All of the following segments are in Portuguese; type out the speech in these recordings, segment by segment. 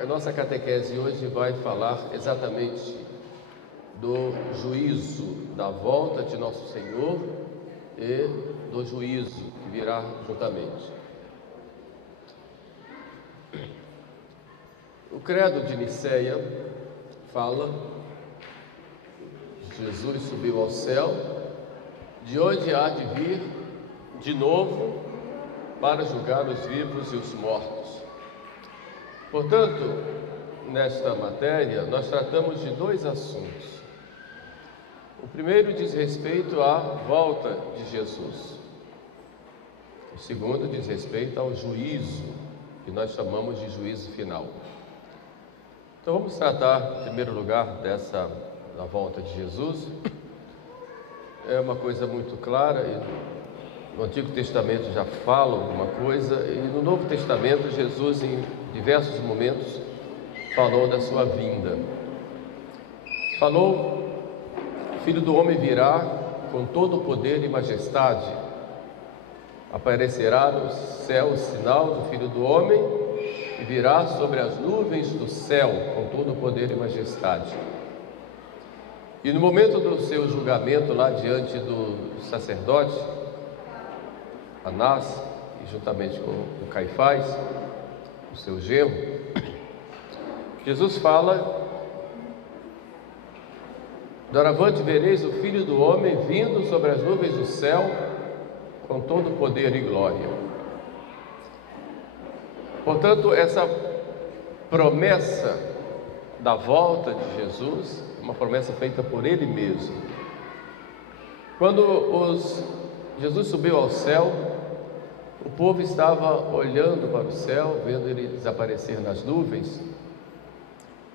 A nossa catequese hoje vai falar exatamente do juízo, da volta de nosso Senhor e do juízo que virá juntamente. O credo de Nicéia fala: Jesus subiu ao céu, de onde há de vir de novo para julgar os vivos e os mortos. Portanto, nesta matéria, nós tratamos de dois assuntos. O primeiro diz respeito à volta de Jesus. O segundo diz respeito ao juízo, que nós chamamos de juízo final. Então vamos tratar, em primeiro lugar, da volta de Jesus. É uma coisa muito clara, e no Antigo Testamento já fala alguma coisa, e no Novo Testamento Jesus, em diversos momentos, falou da sua vinda. Falou: o Filho do Homem virá com todo o poder e majestade, aparecerá no céu o sinal do Filho do Homem, e virá sobre as nuvens do céu com todo o poder e majestade. E no momento do seu julgamento lá diante do sacerdote Anás, e juntamente com o Caifás, o seu genro, Jesus fala: doravante vereis o Filho do Homem vindo sobre as nuvens do céu com todo poder e glória. Portanto, essa promessa da volta de Jesus, uma promessa feita por Ele mesmo. Quando Jesus subiu ao céu, o povo estava olhando para o céu, vendo Ele desaparecer nas nuvens,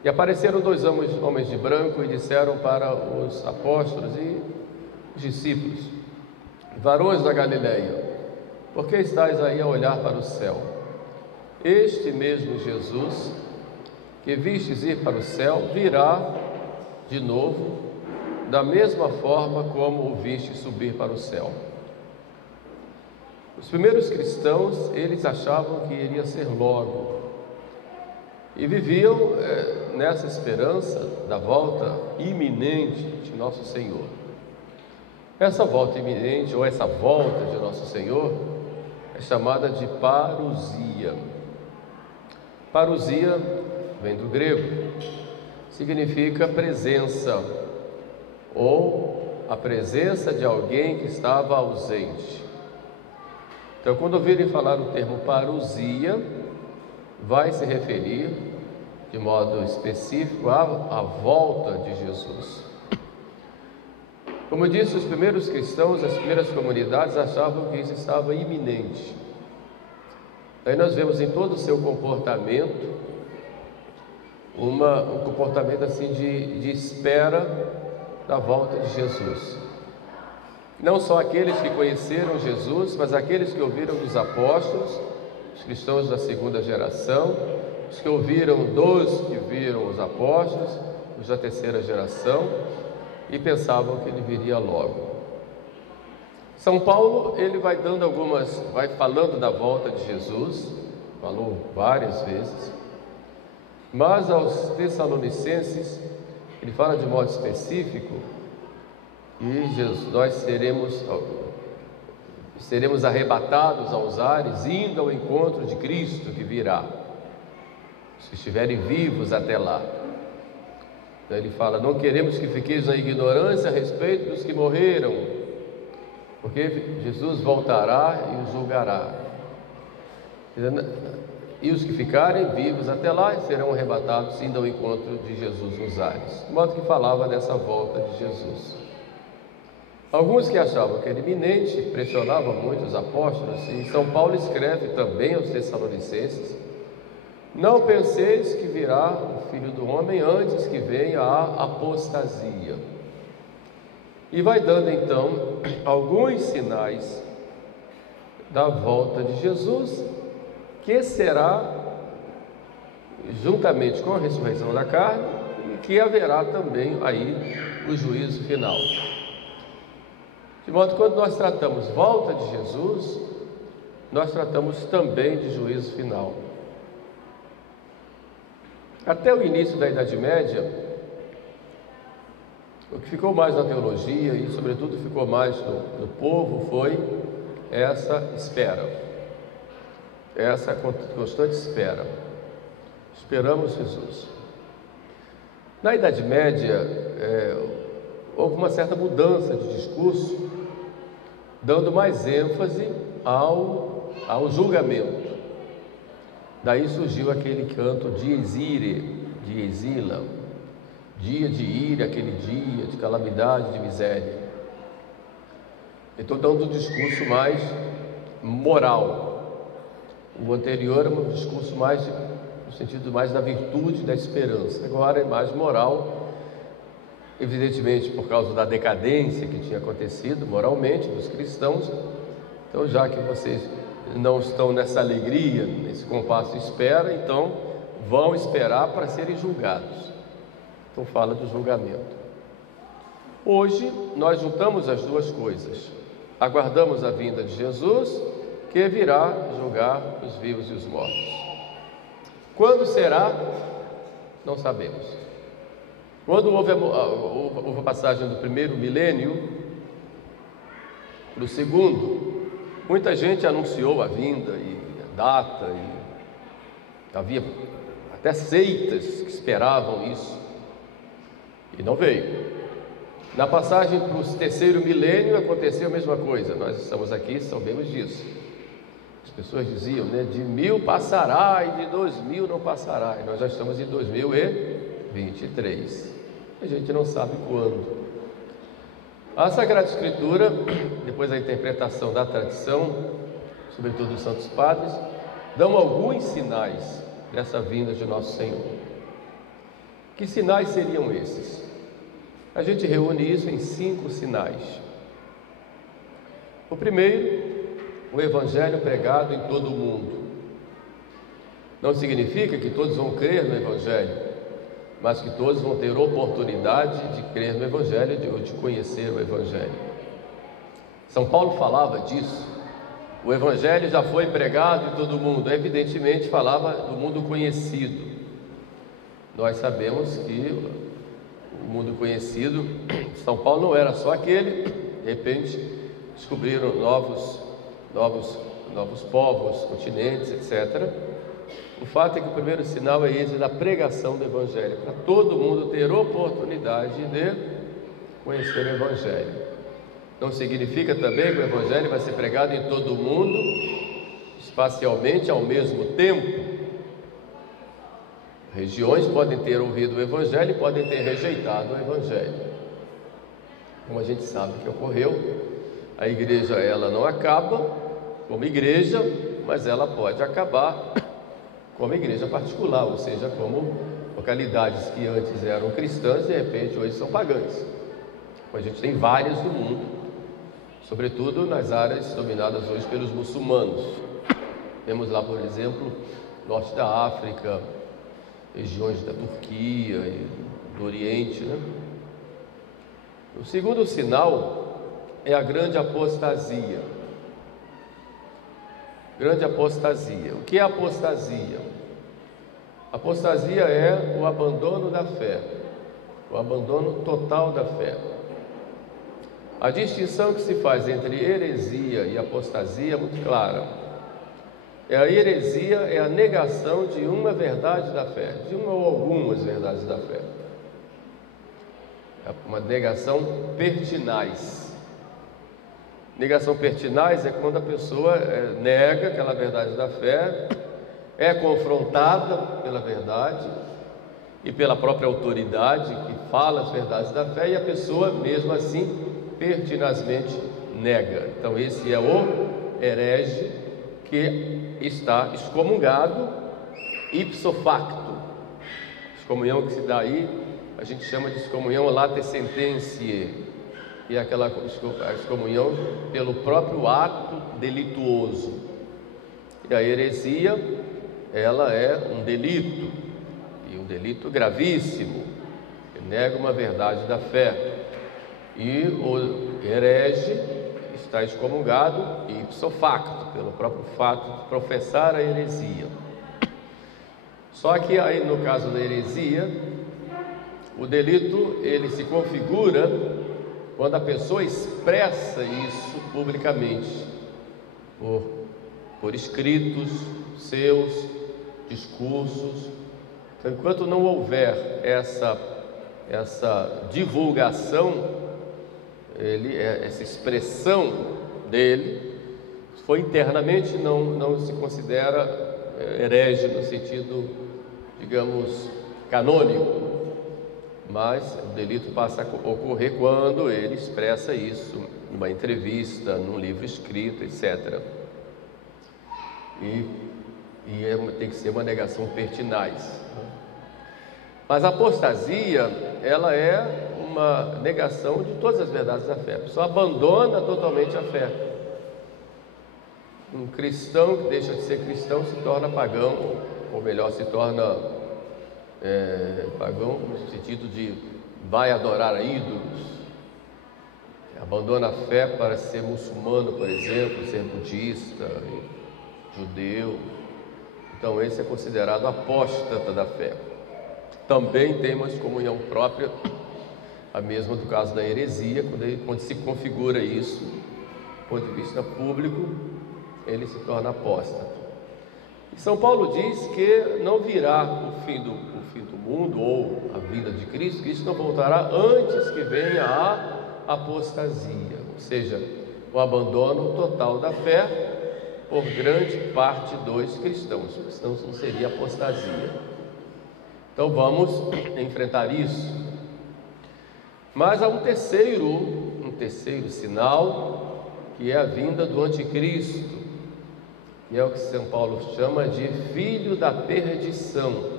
e apareceram dois homens de branco e disseram para os apóstolos e os discípulos: varões da Galileia, por que estáis aí a olhar para o céu? Este mesmo Jesus que vistes ir para o céu virá de novo, da mesma forma como o viste subir para o céu. Os primeiros cristãos, eles achavam que iria ser logo, e viviam nessa esperança da volta iminente de nosso Senhor. Essa volta iminente, ou essa volta de nosso Senhor, é chamada de parousia. Parousia vem do grego, significa presença, ou a presença de alguém que estava ausente. Então, quando ouvirem falar o termo parousia, vai se referir de modo específico à volta de Jesus. Como eu disse, os primeiros cristãos, as primeiras comunidades achavam que isso estava iminente. Aí nós vemos em todo o seu comportamento um comportamento assim de espera da volta de Jesus. Não só aqueles que conheceram Jesus, mas aqueles que ouviram dos apóstolos, os cristãos da segunda geração, os que ouviram dos que viram os apóstolos, os da terceira geração, e pensavam que ele viria logo. São Paulo, ele vai falando da volta de Jesus, falou várias vezes, mas aos Tessalonicenses, ele fala de modo específico, e nós seremos arrebatados aos ares, indo ao encontro de Cristo que virá, os que estiverem vivos até lá. Então ele fala: não queremos que fiqueis na ignorância a respeito dos que morreram, porque Jesus voltará e os julgará, e os que ficarem vivos até lá serão arrebatados, indo ao encontro de Jesus nos ares. De modo que falava dessa volta de Jesus. Alguns que achavam que era iminente pressionavam muito os apóstolos, e São Paulo escreve também aos Tessalonicenses: não penseis que virá o Filho do Homem antes que venha a apostasia. E vai dando então alguns sinais da volta de Jesus, que será juntamente com a ressurreição da carne, e que haverá também aí o juízo final. De modo que quando nós tratamos volta de Jesus, nós tratamos também de juízo final. Até o início da Idade Média, o que ficou mais na teologia e, sobretudo, ficou mais no povo foi essa espera, essa constante espera. Esperamos Jesus. Na Idade Média, houve uma certa mudança de discurso, dando mais ênfase ao julgamento. Daí surgiu aquele canto dies irae, dies illa, dia de ira, aquele dia de calamidade, de miséria. Então, dando um discurso mais moral. O anterior era um discurso mais no sentido mais da virtude, da esperança. Agora é mais moral, evidentemente por causa da decadência que tinha acontecido moralmente dos cristãos. Então, já que vocês não estão nessa alegria, nesse compasso de espera, então vão esperar para serem julgados. Então fala do julgamento. Hoje nós juntamos as duas coisas. Aguardamos a vinda de Jesus, que virá julgar os vivos e os mortos. Quando será? Não sabemos. Quando houve a passagem do primeiro milênio para o segundo, muita gente anunciou a vinda e a data, e havia até seitas que esperavam isso, e não veio. Na passagem para o terceiro milênio aconteceu a mesma coisa. Nós estamos aqui, sabemos disso. As pessoas diziam, de 1000 passará e de 2000 não passará, e nós já estamos em 2023. A gente não sabe quando. A Sagrada Escritura, depois da interpretação da tradição, sobretudo dos Santos Padres, dão alguns sinais dessa vinda de Nosso Senhor. Que sinais seriam esses? A gente reúne isso em 5 sinais. O primeiro, o Evangelho pregado em todo o mundo. Não significa que todos vão crer no Evangelho, mas que todos vão ter oportunidade de crer no Evangelho ou de conhecer o Evangelho. São Paulo falava disso. O Evangelho já foi pregado em todo o mundo. Evidentemente falava do mundo conhecido. Nós sabemos que o mundo conhecido, São Paulo não era só aquele. De repente descobriram novos povos, continentes, etc. O fato é que o primeiro sinal é esse da pregação do Evangelho, para todo mundo ter oportunidade de conhecer o Evangelho. Não significa também que o Evangelho vai ser pregado em todo o mundo, espacialmente, ao mesmo tempo. Regiões podem ter ouvido o Evangelho e podem ter rejeitado o Evangelho. Como a gente sabe que ocorreu, a igreja ela não acaba como igreja, mas ela pode acabar como igreja particular, ou seja, como localidades que antes eram cristãs, de repente hoje são pagãs. A gente tem várias no mundo, sobretudo nas áreas dominadas hoje pelos muçulmanos. Temos lá, por exemplo, norte da África, regiões da Turquia e do Oriente, O segundo sinal é a grande apostasia. Grande apostasia. O que é apostasia? Apostasia é o abandono da fé, o abandono total da fé. A distinção que se faz entre heresia e apostasia é muito clara. A heresia é a negação de uma verdade da fé, de uma ou algumas verdades da fé. É uma negação pertinaz. Negação pertinaz é quando a pessoa nega aquela verdade da fé, é confrontada pela verdade e pela própria autoridade que fala as verdades da fé, e a pessoa mesmo assim pertinazmente nega. Então esse é o herege que está excomungado ipso facto. Excomunhão que se dá aí, a gente chama de excomunhão late sententiae, e é aquela excomunhão pelo próprio ato delituoso. E a heresia, ela é um delito, e um delito gravíssimo, que nega uma verdade da fé. E o herege está excomungado ipso facto, pelo próprio fato de professar a heresia. Só que aí, no caso da heresia, o delito ele se configura quando a pessoa expressa isso publicamente, por escritos seus, discursos. Então, enquanto não houver essa divulgação, essa expressão dele, se for internamente, não se considera herege no sentido, digamos, canônico, mas o delito passa a ocorrer quando ele expressa isso numa entrevista, num livro escrito, etc. Tem que ser uma negação pertinaz. Mas a apostasia, ela é uma negação de todas as verdades da fé. A pessoa abandona totalmente a fé. Um cristão que deixa de ser cristão se torna pagão, ou melhor, se torna pagão no sentido de vai adorar a ídolos, abandona a fé para ser muçulmano, por exemplo, ser budista, judeu. Então esse é considerado apóstata da fé. Também tem uma excomunhão própria, a mesma do caso da heresia, quando se configura isso, do ponto de vista público, ele se torna apóstata. E São Paulo diz que não virá o fim do mundo ou a vinda de Cristo, que isso não voltará antes que venha a apostasia, ou seja, o abandono total da fé por grande parte dos cristãos. Os cristãos não seria apostasia. Então vamos enfrentar isso. Mas há um terceiro sinal, que é a vinda do anticristo, que é o que São Paulo chama de filho da perdição.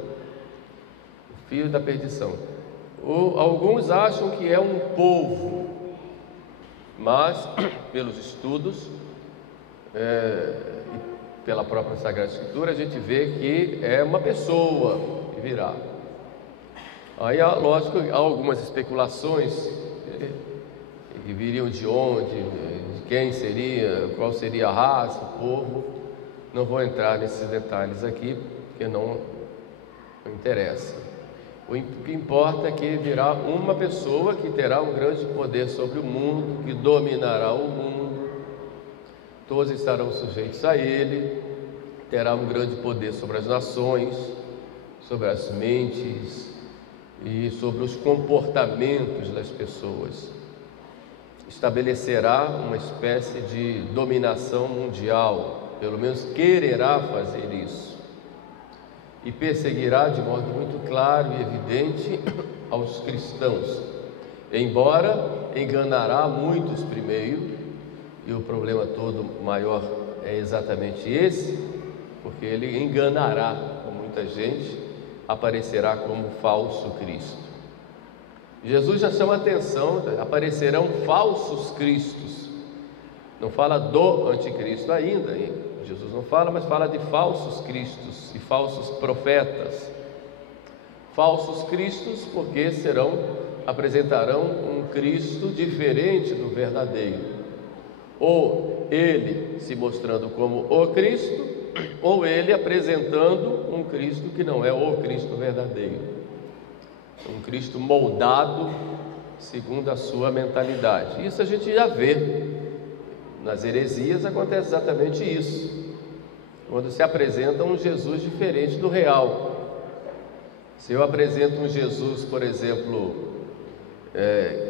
O filho da perdição. Alguns acham que é um povo, mas pelos estudos e pela própria Sagrada Escritura, a gente vê que é uma pessoa que virá. Aí, lógico, há algumas especulações que viriam de onde, de quem seria, qual seria a raça, o povo. Não vou entrar nesses detalhes aqui, porque não interessa. O que importa é que virá uma pessoa que terá um grande poder sobre o mundo, que dominará o mundo, todos estarão sujeitos a ele, terá um grande poder sobre as nações, sobre as mentes e sobre os comportamentos das pessoas. Estabelecerá uma espécie de dominação mundial, pelo menos quererá fazer isso, e perseguirá de modo muito claro e evidente aos cristãos, embora enganará muitos primeiro, e o problema todo maior é exatamente esse, porque ele enganará muita gente, aparecerá como falso Cristo. Jesus já chama a atenção, aparecerão falsos cristos. Não fala do anticristo ainda, Jesus não fala, mas fala de falsos cristos e falsos profetas. Falsos cristos porque apresentarão um Cristo diferente do verdadeiro. Ou ele se mostrando como o Cristo, ou ele apresentando um Cristo que não é o Cristo verdadeiro, um Cristo moldado segundo a sua mentalidade. Isso a gente já vê nas heresias, acontece exatamente isso, quando se apresenta um Jesus diferente do real. Se eu apresento um Jesus, por exemplo,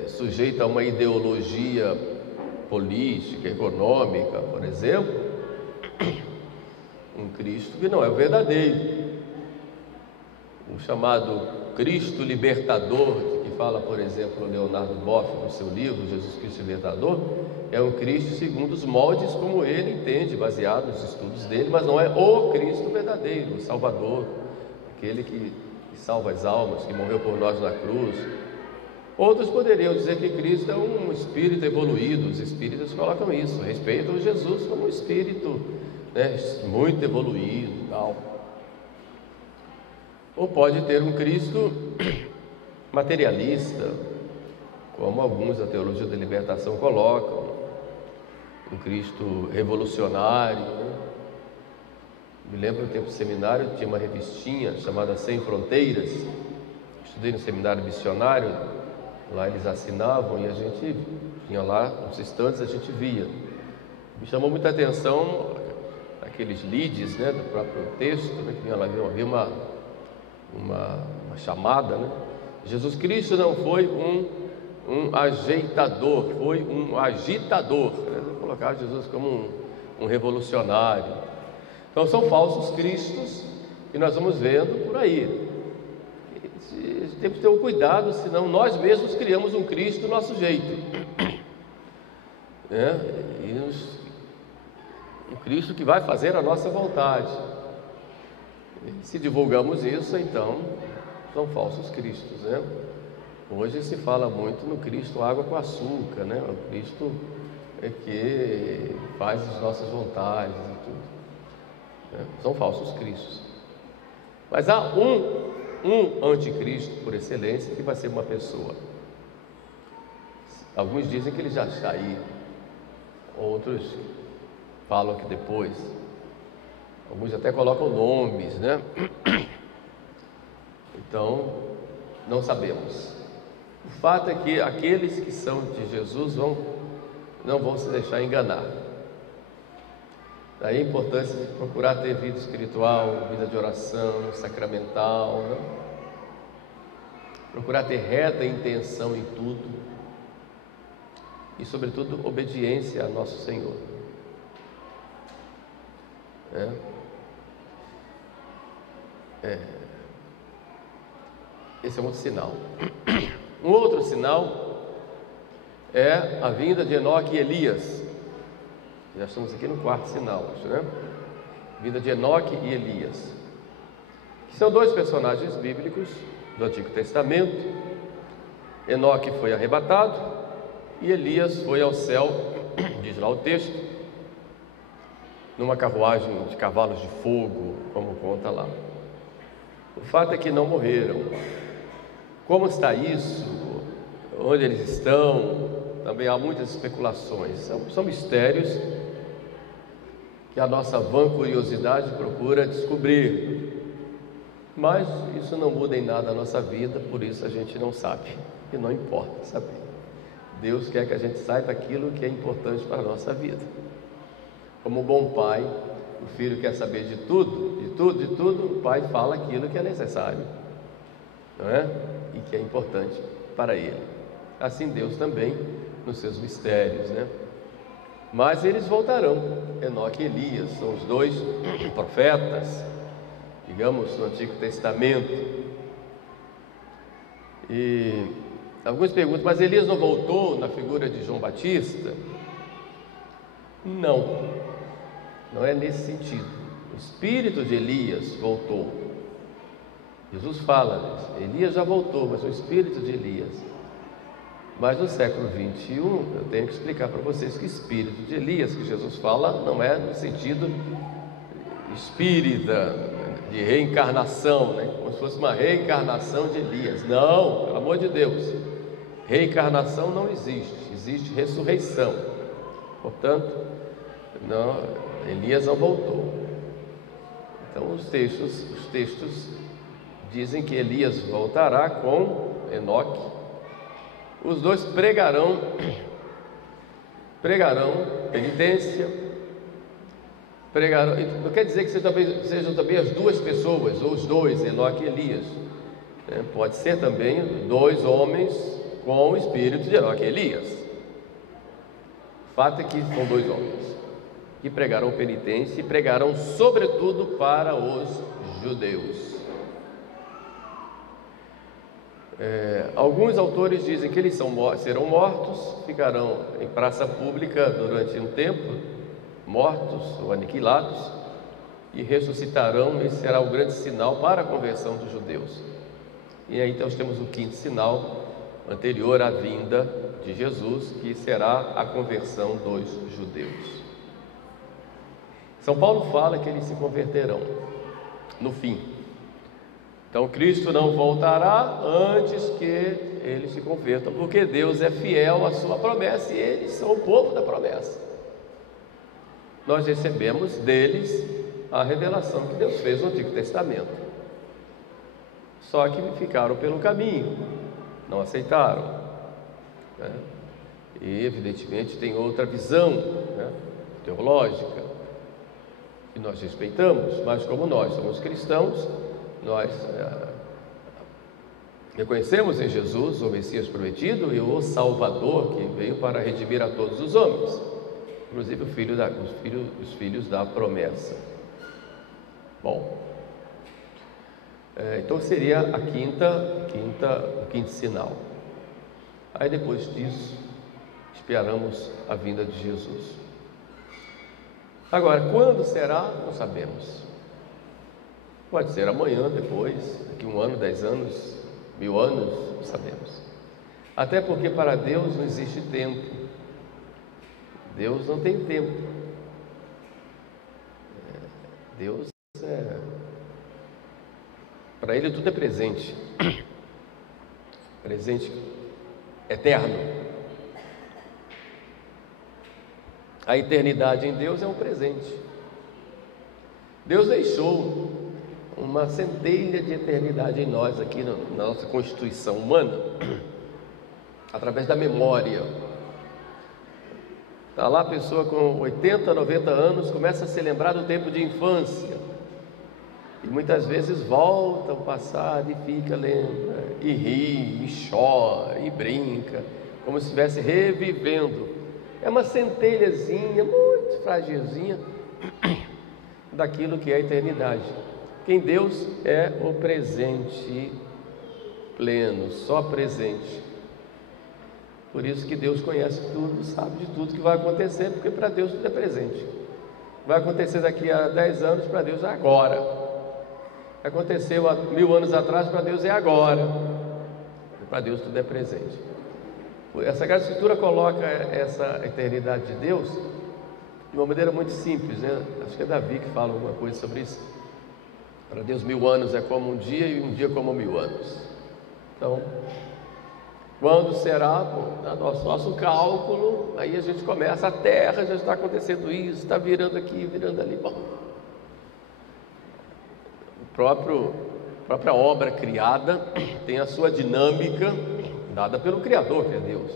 sujeito a uma ideologia política, econômica, por exemplo, um Cristo que não é o verdadeiro, o chamado Cristo libertador, que fala, por exemplo, Leonardo Boff no seu livro Jesus Cristo Libertador, é um Cristo segundo os moldes como ele entende, baseado nos estudos dele, mas não é o Cristo verdadeiro, o Salvador, aquele que salva as almas, que morreu por nós na cruz. Outros poderiam dizer que Cristo é um espírito evoluído. Os espíritas colocam isso, respeitam Jesus como um espírito, muito evoluído e tal. Ou pode ter um Cristo materialista, como alguns da teologia da libertação colocam, um Cristo revolucionário, Me lembro no tempo do seminário, tinha uma revistinha chamada Sem Fronteiras. Estudei no seminário missionário, lá eles assinavam e a gente tinha lá, uns estantes a gente via. Me chamou muita atenção aqueles leads, né, do próprio texto, né, que vinha lá, havia uma chamada, né? Jesus Cristo não foi um ajeitador, foi um agitador, né? Colocar Jesus como um revolucionário. Então são falsos cristos que nós vamos vendo por aí. Temos que ter um cuidado, senão nós mesmos criamos um Cristo do nosso jeito, né? Um Cristo que vai fazer a nossa vontade. E se divulgamos isso, então são falsos cristos, né? Hoje se fala muito no Cristo água com açúcar, né? O Cristo que faz as nossas vontades e tudo, né? São falsos cristos. Mas há um anticristo por excelência, que vai ser uma pessoa. Alguns dizem que ele já está aí, outros falam que depois, alguns até colocam nomes, né? Então não sabemos. O fato é que aqueles que são de Jesus não vão se deixar enganar. Daí a importância de procurar ter vida espiritual, vida de oração, sacramental, né? Procurar ter reta intenção em tudo e, sobretudo, obediência a nosso Senhor. Esse é um outro sinal. Um outro sinal é a vinda de Enoque e Elias. Já estamos aqui no quarto sinal, acho, né? Vinda de Enoque e Elias, que são dois personagens bíblicos do Antigo Testamento. Enoque foi arrebatado e Elias foi ao céu, diz lá o texto, numa carruagem de cavalos de fogo, como conta lá. O fato é que não morreram. Como está isso? Onde eles estão? Também há muitas especulações. São mistérios que a nossa vã curiosidade procura descobrir. Mas isso não muda em nada a nossa vida, por isso a gente não sabe. E não importa saber. Deus quer que a gente saiba aquilo que é importante para a nossa vida. Como um bom pai, o filho quer saber de tudo, o pai fala aquilo que é necessário, não é? E que é importante para ele. Assim Deus também, nos seus mistérios, né? Mas eles voltarão. Enoque e Elias são os dois profetas, digamos, no Antigo Testamento. E alguns perguntam, mas Elias não voltou na figura de João Batista? Não é nesse sentido. O espírito de Elias voltou. Jesus fala, Elias já voltou, mas o espírito de Elias. Mas no século 21, eu tenho que explicar para vocês que o espírito de Elias, que Jesus fala, não é no sentido espírita, de reencarnação, né? Como se fosse uma reencarnação de Elias. Não, pelo amor de Deus, reencarnação não existe, existe ressurreição. Portanto, não, Elias não voltou. Então os textos dizem que Elias voltará com Enoque. Os dois pregarão penitência, não quer dizer que sejam também as duas pessoas, ou os dois, Enoque e Elias, né? Pode ser também dois homens com o espírito de Enoque e Elias. O fato é que são dois homens que pregarão penitência e pregarão sobretudo para os judeus. Alguns autores dizem que eles serão mortos, ficarão em praça pública durante um tempo, mortos ou aniquilados, e ressuscitarão. Esse será o grande sinal para a conversão dos judeus. E aí então temos o quinto sinal, anterior à vinda de Jesus, que será a conversão dos judeus. São Paulo fala que eles se converterão no fim. Então Cristo não voltará antes que eles se convertam, porque Deus é fiel à sua promessa e eles são o povo da promessa. Nós recebemos deles a revelação que Deus fez no Antigo Testamento. Só que ficaram pelo caminho, não aceitaram, né? E evidentemente tem outra visão, né, teológica, que nós respeitamos, mas como nós somos cristãos, nós reconhecemos em Jesus o Messias prometido e o Salvador que veio para redimir a todos os homens, inclusive os filhos da promessa. Bom, então seria o quinto sinal. Aí depois disso, esperamos a vinda de Jesus. Agora, quando será? Não sabemos. Pode ser amanhã, depois, daqui 1 ano, 10 anos, 1000 anos, não sabemos. Até porque para Deus não existe tempo. Deus não tem tempo. Deus para Ele tudo é presente. Presente eterno. A eternidade em Deus é um presente. Deus deixou uma centelha de eternidade em nós, aqui na nossa constituição humana, através da memória. Está lá a pessoa com 80, 90 anos, começa a se lembrar do tempo de infância. E muitas vezes volta ao passado e fica, lembra, e ri, e chora, e brinca, como se estivesse revivendo. É uma centelhazinha, muito fragilzinha, daquilo que é a eternidade. Que em Deus é o presente pleno, só presente. Por isso que Deus conhece tudo, sabe de tudo que vai acontecer, porque para Deus tudo é presente. Vai acontecer daqui a 10 anos, para Deus é agora. Aconteceu há 1000 anos atrás, para Deus é agora. Para Deus tudo é presente. Essa Sagrada Escritura coloca essa eternidade de Deus de uma maneira muito simples, né? Acho que é Davi que fala alguma coisa sobre isso. Para Deus 1000 anos é como um dia e um dia como 1000 anos. Então, quando será? Nosso cálculo, aí a gente começa, a Terra já está acontecendo isso, está virando aqui, virando ali. Bom, a própria obra criada tem a sua dinâmica, dada pelo Criador, que é Deus.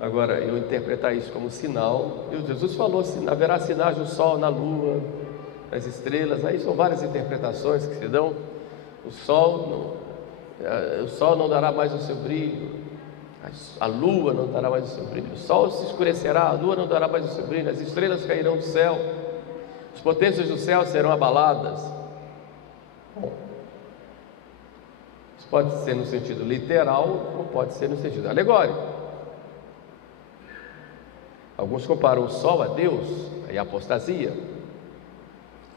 Agora, eu interpretar isso como sinal, Jesus falou assim: haverá sinais no sol, na lua, nas estrelas. Aí são várias interpretações que se dão. O sol não dará mais o seu brilho, a lua não dará mais o seu brilho, o sol se escurecerá, a lua não dará mais o seu brilho, as estrelas cairão do céu, as potências do céu serão abaladas. Bom, isso pode ser no sentido literal ou pode ser no sentido alegórico. Alguns comparam o sol a Deus, aí a apostasia.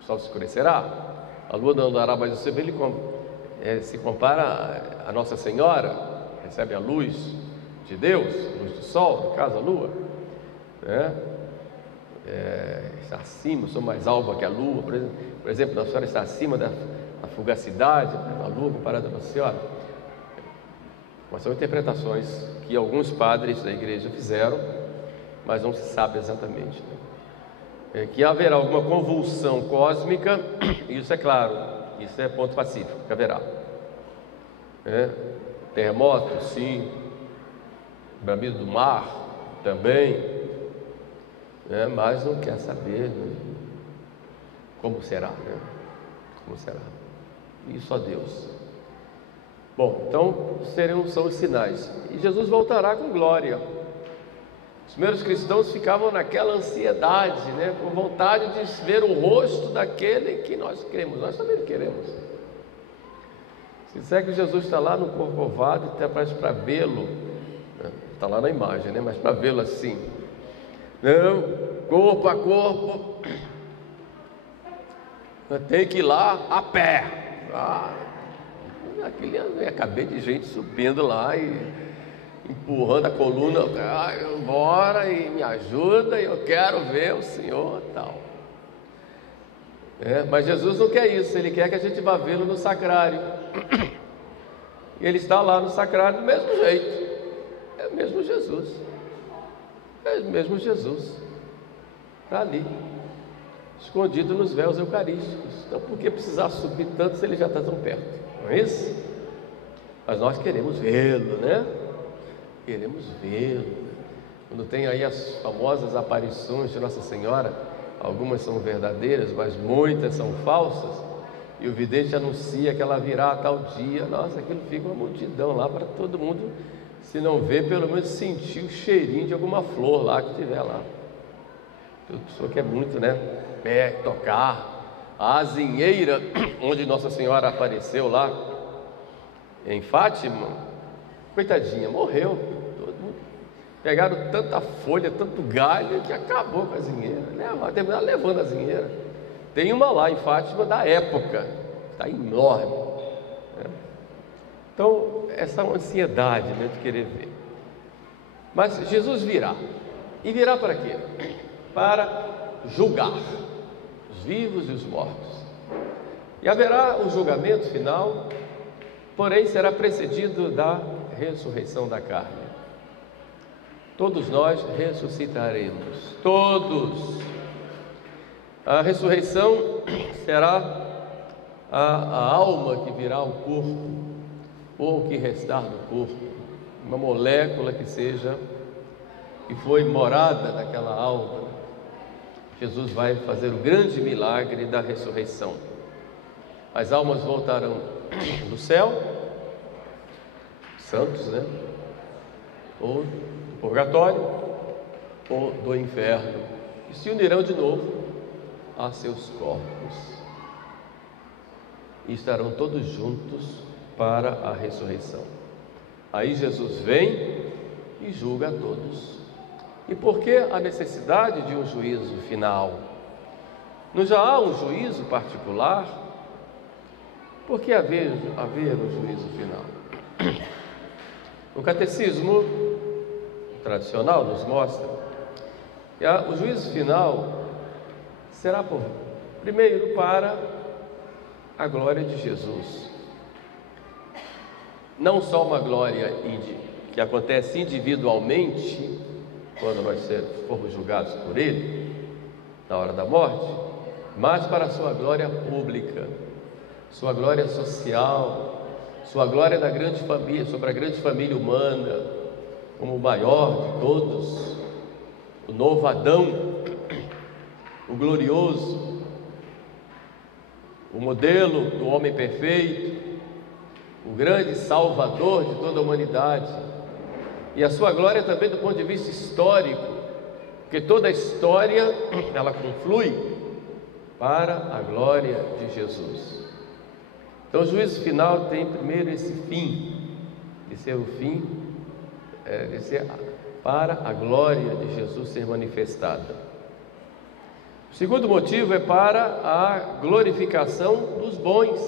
O sol se escurecerá, a lua não dará mais o seu brilho. Se compara a Nossa Senhora, recebe a luz de Deus, a luz do sol, no caso a lua, né? Está acima, sou mais alva que a lua, por exemplo, Nossa Senhora está acima da fugacidade da lua comparada a Nossa Senhora. Mas são interpretações que alguns padres da igreja fizeram, mas não se sabe exatamente, né? Que haverá alguma convulsão cósmica, isso é claro, isso é ponto pacífico, que haverá. Terremoto, sim. Bramido do mar, também. Mas não quer saber, né, como será, né? Como será? E só Deus. Bom, então são os sinais. E Jesus voltará com glória. Os primeiros cristãos ficavam naquela ansiedade, né, com vontade de ver o rosto daquele que nós queremos. Nós também queremos. Se disser que Jesus está lá no Corcovado, até parece para vê-lo, né? Está lá na imagem, né? Mas para vê-lo assim, não, corpo a corpo, tem que ir lá a pé. Eu acabei de gente subindo lá e empurrando a coluna, bora e me ajuda, eu quero ver o Senhor tal. Mas Jesus não quer isso, Ele quer que a gente vá vê-lo no sacrário. E Ele está lá no sacrário do mesmo jeito. É o mesmo Jesus. É o mesmo Jesus. Está ali. escondido nos véus eucarísticos. Então, por que precisar subir tanto se ele já está tão perto? Não é isso? Mas nós queremos vê-lo, né? Queremos vê-lo. Quando tem aí as famosas aparições de Nossa Senhora, algumas são verdadeiras, mas muitas são falsas, e o vidente anuncia que ela virá a tal dia. Nossa, aquilo fica uma multidão lá para todo mundo, se não vê, pelo menos sentir o cheirinho de alguma flor lá que tiver lá. A pessoa quer muito, né? Tocar. A azinheira, onde Nossa Senhora apareceu lá em Fátima, coitadinha, morreu. Todo mundo. Pegaram tanta folha, tanto galho, que acabou com a azinheira. Terminaram levando a azinheira. Tem uma lá em Fátima da época, está enorme, né? Então, essa é uma ansiedade, né, de querer ver. Mas Jesus virá. E virá para quê? Para julgar os vivos e os mortos. E haverá o julgamento final, porém será precedido da ressurreição da carne. Todos nós ressuscitaremos, todos. A ressurreição será a alma que virá ao corpo, ou o que restar do corpo, uma molécula que foi morada naquela alma. Jesus vai fazer o grande milagre da ressurreição. As almas voltarão do céu, santos, né? Ou do purgatório, ou do inferno, e se unirão de novo a seus corpos, e estarão todos juntos para a ressurreição. Aí Jesus vem e julga a todos. E por que a necessidade de um juízo final? Não já há um juízo particular? Por que haver um juízo final? O catecismo tradicional nos mostra que o juízo final será, primeiro, para a glória de Jesus. Não só uma glória que acontece individualmente, quando nós formos julgados por Ele, na hora da morte, mas para a sua glória pública, sua glória social, sua glória da grande família, sobre a grande família humana, como o maior de todos, o novo Adão, o glorioso, o modelo do homem perfeito, o grande salvador de toda a humanidade, e a sua glória também do ponto de vista histórico, porque toda a história ela conflui para a glória de Jesus. Então o juízo final tem primeiro esse fim, de ser o fim, de ser para a glória de Jesus ser manifestada. O segundo motivo é para a glorificação dos bons,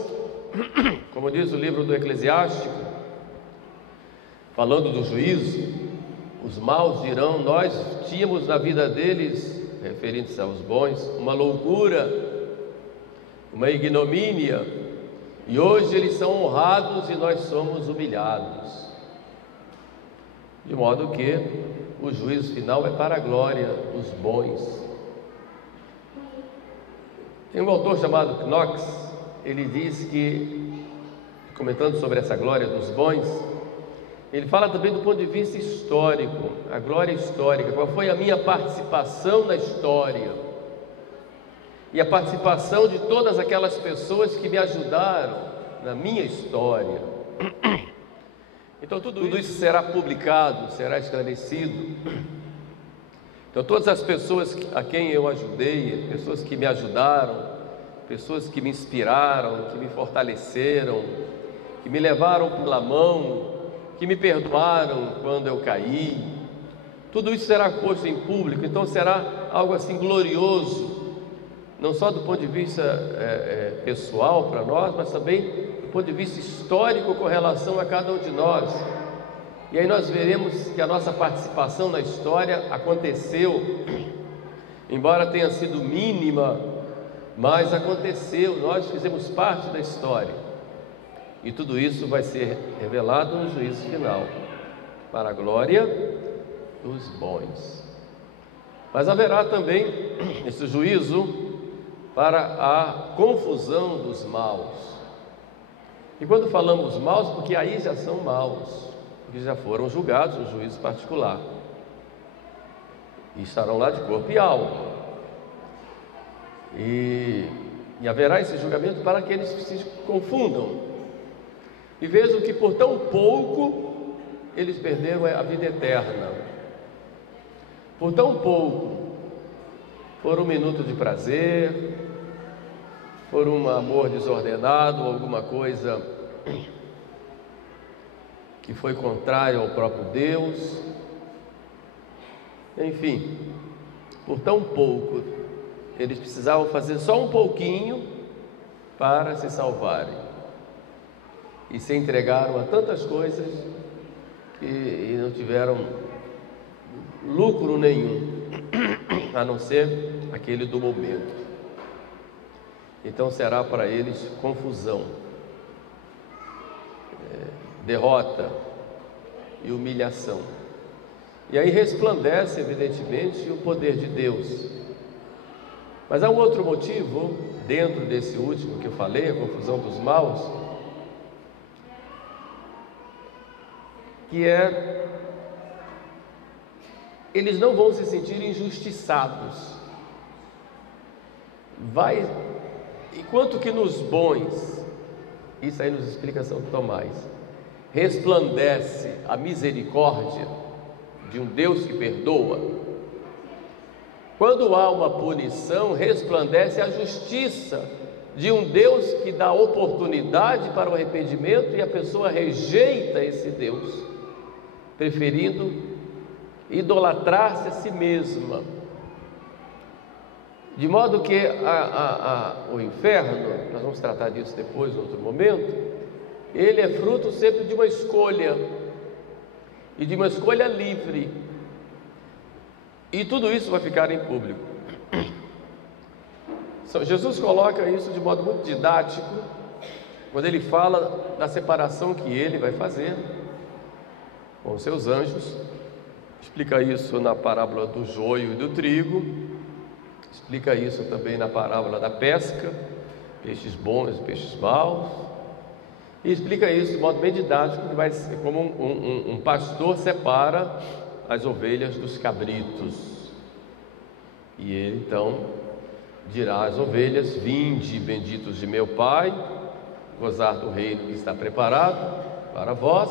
como diz o livro do Eclesiástico, falando do juízo, os maus dirão: nós tínhamos na vida deles, referindo-se aos bons, uma loucura, uma ignomínia, e hoje eles são honrados e nós somos humilhados. De modo que o juízo final é para a glória dos bons. Tem um autor chamado Knox, ele diz que, comentando sobre essa glória dos bons, ele fala também do ponto de vista histórico, a glória histórica, qual foi a minha participação na história, e a participação de todas aquelas pessoas que me ajudaram na minha história. Então tudo isso será publicado, será esclarecido. Então todas as pessoas a quem eu ajudei, pessoas que me ajudaram, pessoas que me inspiraram, que me fortaleceram, que me levaram pela mão, que me perdoaram quando eu caí, tudo isso será posto em público. Então será algo assim glorioso, não só do ponto de vista pessoal para nós, mas também do ponto de vista histórico com relação a cada um de nós. E aí nós veremos que a nossa participação na história aconteceu, embora tenha sido mínima, mas aconteceu, nós fizemos parte da história. E tudo isso vai ser revelado no juízo final, para a glória dos bons. Mas haverá também esse juízo para a confusão dos maus. E quando falamos maus, porque aí já são maus, porque já foram julgados no juízo particular e estarão lá de corpo e alma. E haverá esse julgamento para que eles se confundam e vejam que por tão pouco eles perderam a vida eterna. Por tão pouco, por um minuto de prazer, por um amor desordenado, alguma coisa que foi contrária ao próprio Deus, enfim, por tão pouco, eles precisavam fazer só um pouquinho para se salvarem, e se entregaram a tantas coisas e não tiveram lucro nenhum, a não ser aquele do momento. Então será para eles confusão, derrota e humilhação. E aí resplandece evidentemente o poder de Deus. Mas há um outro motivo, dentro desse último que eu falei, a confusão dos maus, que é: eles não vão se sentir injustiçados. Enquanto que nos bons, isso aí nos explica São Tomás, resplandece a misericórdia de um Deus que perdoa, quando há uma punição, resplandece a justiça de um Deus que dá oportunidade para o arrependimento, e a pessoa rejeita esse Deus, preferindo idolatrar-se a si mesma. De modo que o inferno, nós vamos tratar disso depois, em outro momento, ele é fruto sempre de uma escolha, e de uma escolha livre, e tudo isso vai ficar em público. Jesus coloca isso de modo muito didático, quando ele fala da separação que ele vai fazer com os seus anjos. Explica isso na parábola do joio e do trigo, explica isso também na parábola da pesca, peixes bons e peixes maus, e explica isso de modo bem didático, que vai ser como um pastor separa as ovelhas dos cabritos, e ele então dirá às ovelhas: vinde, benditos de meu Pai, gozar do reino que está preparado para vós.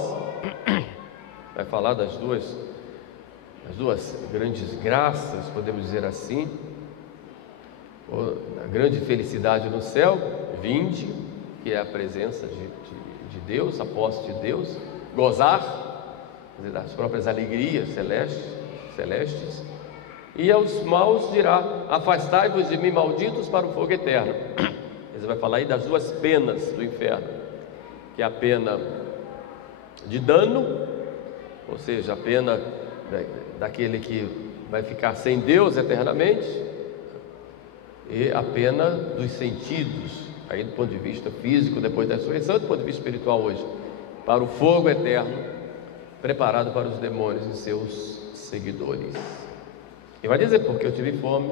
Vai falar das duas grandes graças, podemos dizer assim, a grande felicidade no céu, vinde, que é a presença de Deus, a posse de Deus, gozar, quer dizer, das próprias alegrias celestes, e aos maus dirá: afastai-vos de mim, malditos, para o fogo eterno. Ele vai falar aí das duas penas do inferno, que é a pena de dano, ou seja, a pena daquele que vai ficar sem Deus eternamente, e a pena dos sentidos, aí do ponto de vista físico depois da ressurreição, do ponto de vista espiritual hoje, para o fogo eterno preparado para os demônios e seus seguidores. E vai dizer: porque eu tive fome,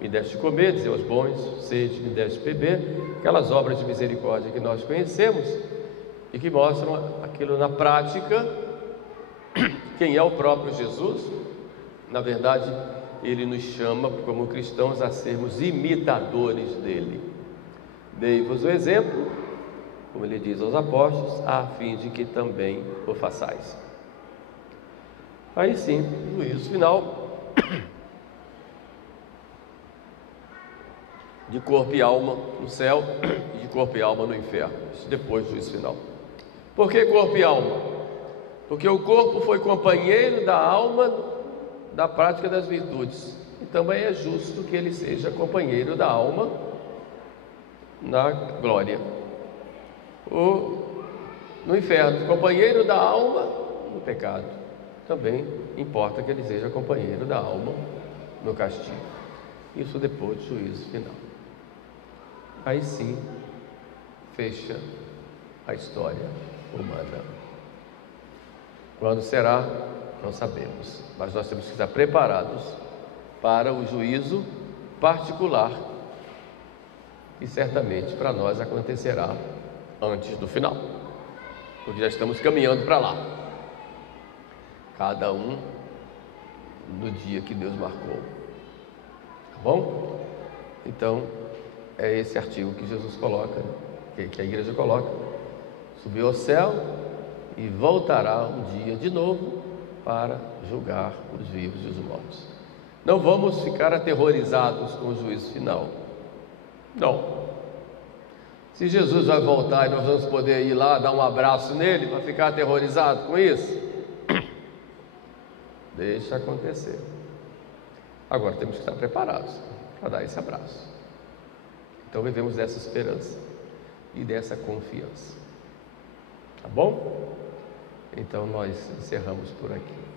me deste comer, dizer aos bons, sede, me deste beber, aquelas obras de misericórdia que nós conhecemos e que mostram aquilo na prática. Quem é o próprio Jesus? Na verdade, ele nos chama como cristãos a sermos imitadores dele. Dei-vos o exemplo, como ele diz aos apóstolos, a fim de que também o façais. Aí sim, no juízo final, de corpo e alma no céu e de corpo e alma no inferno, isso depois do juízo final. Por que corpo e alma? Porque o corpo foi companheiro da alma da prática das virtudes, e também é justo que ele seja companheiro da alma na glória. No inferno, companheiro da alma no pecado, também importa que ele seja companheiro da alma no castigo. Isso depois do juízo final. Aí sim, fecha a história humana. Quando será? Não sabemos, mas nós temos que estar preparados para o juízo particular e certamente para nós acontecerá antes do final, porque já estamos caminhando para lá, cada um no dia que Deus marcou, tá bom? Então é esse artigo que Jesus coloca, que a igreja coloca: subiu ao céu e voltará um dia de novo para julgar os vivos e os mortos. Não vamos ficar aterrorizados com o juízo final, não. Se Jesus vai voltar e nós vamos poder ir lá dar um abraço nele, para ficar aterrorizado com isso? Deixa acontecer. Agora temos que estar preparados para dar esse abraço. Então vivemos dessa esperança e dessa confiança, tá bom? Então nós encerramos por aqui.